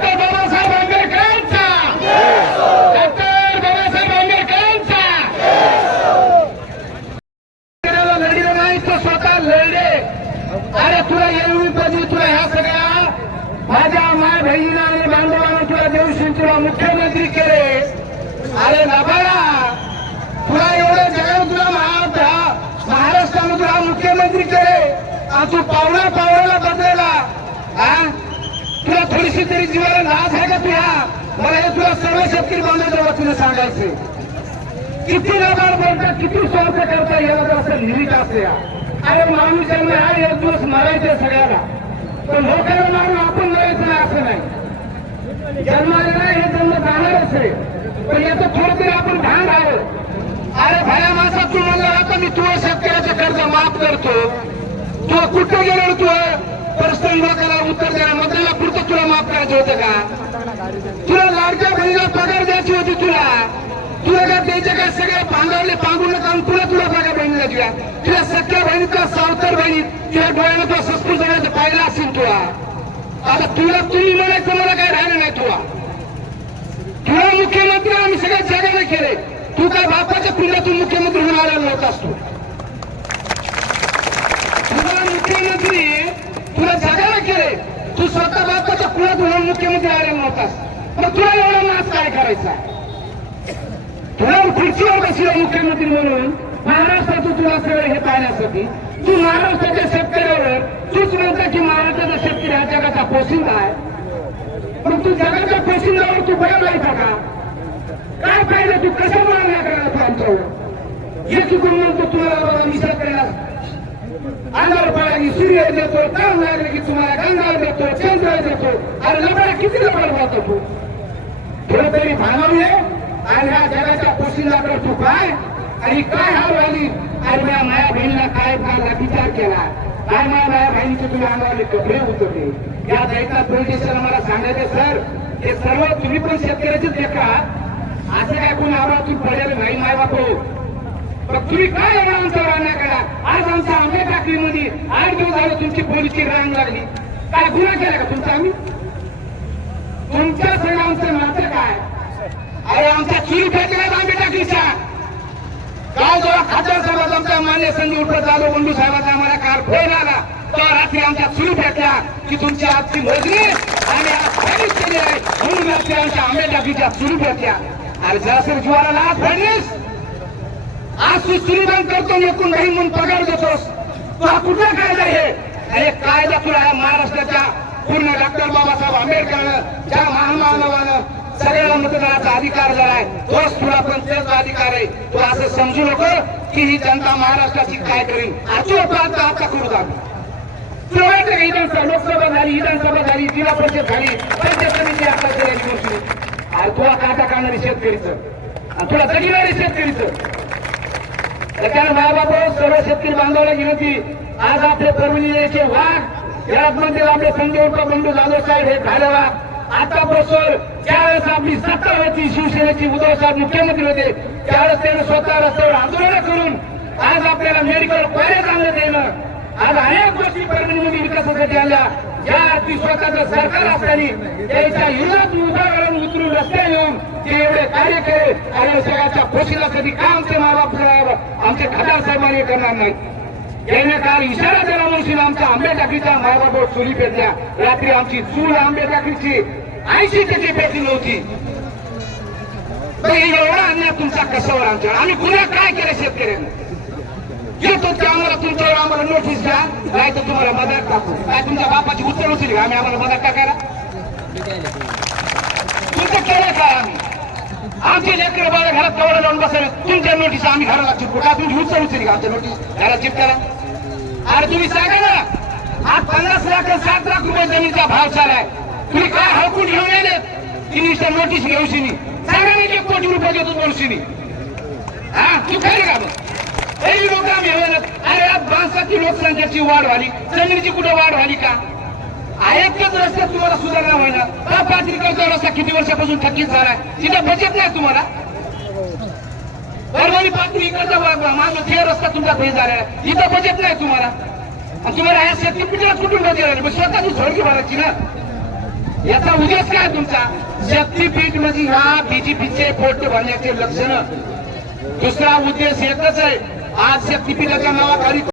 Doctor Babasaheb आंबेडकरांचा, doctor Babasaheb आंबेडकरांचा. लढले नाही तो स्वतः लढले. अरे तुला येऊन कधी तुला ह्या सगळ्या माझ्या माय बहिणीला आणि बांधवांना तुला देऊन तुला मुख्यमंत्री केले. अरे नबाळा, तुला एवढं जगात तुला महाराष्ट्राने तुला मुख्यमंत्री केले आणि तू पावला बदलेला. तुला थोडीशी तरी जीवाला लाज आहे का तुला? मला हे तुला सर्व शेतकरी बांधवांच्या वतीने सांगायचे. किती नबाळ बोलता, किती स्वार्थ करता, याला जर असं लिमिट असते. अरे माणूस जन्म आहे, एक दिवस मरायचे सगळ्याला, पण लोकांना मारून आपण मरायचं नाही असं नाही. जन्माला नाही, हे जन्म जाणारच आहे, पण याचं थोडं तरी आपण भान राहावं. अरे भया मासा तू म्हणला आता मी तुझं शेतकऱ्याचं कर्ज माफ करतो. तू कुठं गेलो? तू पर्सनल लोकांना उत्तर द्यायला मतदानाला पुरतं तुला माफ करायचं होतं का? तुला लाडक्या बहिणीला पगार द्यायची होती. तुला काय द्यायचे काय? सगळे पांगवले पांगून काढून तुला बघा बहिणीला तुला सख्या बहिणीचा सावतर बहिणी तुझ्या डोळ्यानं तुला संस्कृत जगायचं पाहिलं असेल. तुला आता तुम्ही म्हणायचं मला काय राहिलं नाही. तुला मुख्यमंत्री आम्ही सगळ्या जगाने केले. तू काय बापाच्या पिंडातून मुख्यमंत्री होऊन आलेला नव्हतास. तुला मुख्यमंत्री तुला जगाला केले. तू स्वतः बापाच्या पुढ्यात होऊन मुख्यमंत्री आलेला नव्हतास. मग तुला एवढा नाच काय करायचा? तुला खुर्चीवर बसला मुख्यमंत्री म्हणून महाराष्ट्रातून तुला सगळं हे पाहण्यासाठी. तू महाराष्ट्राच्या शेतकऱ्यावर तूच म्हणता की महाराष्ट्राचा शेतकरी हा जगाचा पोशिंदा आहे. पण तू जगाच्या पोशिंदावर तू बळा लायचा का? काय पाहिलं? तू कसं मागण्या करायला तू आमच्यावर? हे चुकून म्हणतो तुम्हाला मी शेतकऱ्याला अंगावर पडायची सूर्य देतो, काम लागले की तुम्हाला गंगावर देतो, चंद्र देतो. अरे लबाडा किती लबाड होता तू? थोडं तरी भानावले आणि ह्या जगाच्या पोशिंदाकडे तू काय आणि काय हाल झाली. आणि माझ्या बहिणीला काय विचार केला? काय माझ्या बहिणीचे तुम्ही अंगावरले कपडे उतरले. या दैता प्रोजेक्शन मला सांगायचे सर, हे सर्व तुम्ही पण शेतकऱ्याचेच लेखा. असं काय कोण आवरातून पडेल नाही माय बापू. पण तुम्ही काय एवढा आमचा रांगा करा? आज आमच्या आंबे टाकलीमध्ये 8 दिवस झाले तुमची पोलीसची रांग लागली. काय गुन्हा केला का तुमचा? आम्ही तुमच्या सगळं आमचं नातं काय? अरे आमच्या चुरी फेकल्या आंबे टाकलीच्या गाव जेव्हा खासदार साहेबांचा आमच्या मान्य संधी उठत झालो, बंडू साहेबांचा आम्हाला काल फोन आला तेव्हा रात्री आमच्या चुरी फेकल्या की तुमची आजची मोजणी आणि आज केली आहे म्हणून रात्री आमच्या आंबे टाकीच्या चुरी फेकल्या. अरे जरा सर जीवाला लाज फडणीस. आज तू चुरी बंद करतो, एकूण नाही म्हणून पगार देतोस. तू हा कुठला कायदा आहे? अरे कायदा तुला महाराष्ट्राच्या पूर्ण डॉक्टर बाबासाहेब आंबेडकरांनं ज्या महामानवानं सगळ्याला मतदानाचा अधिकार दिला आहे, तोच तुला पण तेच अधिकार आहे. तू असं समजू नको की ही जनता महाराष्ट्राची काय करेल. आता करू जातो. तुला माहिती का विधानसभा, लोकसभा झाली, विधानसभा झाली, जिल्हा परिषद झाली, पंचायत समिती आता केली गोष्टी. अरे तुला काटा काढणारी शेतकरीचं, तुला जगिणारी शेतकरीचं. त्याच्यानं बाबा सर्व शेतकरी बांधवाला विनंती, आज आपले परभणीचे वाघ यामध्ये आपले संजय उर्फ बंडू जाधव साहेब हे झालेला आतापासून ज्यावेळेस आपली सत्ता होती, शिवसेनेची उद्धव साहेब मुख्यमंत्री होते, त्यावेळेस त्याने स्वतः रस्त्यावर आंदोलन करून आज आपल्याला मेडिकल कॉलेज आणलं देणं. आज अनेक गोष्टी परभणीमध्ये विकासासाठी आल्या. ज्या ती स्वतःचं सरकार असताना त्याच्या विरोधात उभारून उतरून रस्त्यावर येऊन ते एवढे कार्य केले. आणि सगळ्याच्या पोशिलासाठी काम आमचे माबाप आमचे खासदार साहेबांनी करणार नाही. याने काल इशारा दिला म्हणून आमच्या आंबे टाकीच्या मायबापावर चुली पेटल्या. रात्री आमची चूल आंबे टाकीची 80% पेटली नव्हती. एवढा अन्याय तुमचा कशावर आमच्यावर? आम्ही गुन्हा काय केले शेतकऱ्यांनी? येतो ते आम्हाला तुमच्यावर आम्हाला नोटीस द्या, नाही तर तुम्हाला मदत टाकू. काय तुमच्या बापाची उत्तर होतील का आम्ही आम्हाला मदत टाकायला? तुमचं केलं काय? आम्ही आमचे लेकर बाळा घरात कवडं लावून बसायला तुमच्या नोटीस आम्ही घराला चिपकू का? तुमची उत्तर होतील का आमच्या नोटीस घरात चिपकायला? अरे तुम्ही सांगा ना, आज 50 लाख 7 लाख रुपये जमीनचा भाव चालाय. तुम्ही काय हळकून घेऊन येले? तिने नोटीस घेऊशी सांगा ना, 1 कोटी रुपये देतो बोलशी. हा तू काय का मग हे लोक आम्ही अरे आज माणसाची लोकसंख्येची वाढ झाली, जमिनीची कुठे वाढ झाली का? एकच रस्त्यात तुम्हाला सुधारणा व्हायला. 5 एकरचा रस्ता किती वर्षापासून थकीत झालाय, तिथं बजेट नाही तुम्हाला. परभणी 5 एकरचा माणूस हे रस्ता तुमचा फेल झाला, इथं बजेट नाही तुम्हाला. आणि तुम्हाला ह्या शेतकरी पिढीला कुठून बजेट? स्वतःची झोडकी भरायची ना. याचा उद्देश काय तुमचा? शक्तीपीठ म्हणजे ह्या बीजेपीचे पोट भरण्याचे लक्षण. दुसरा उद्देश एकच आहे, आज शक्तीपीठाच्या नावाखाली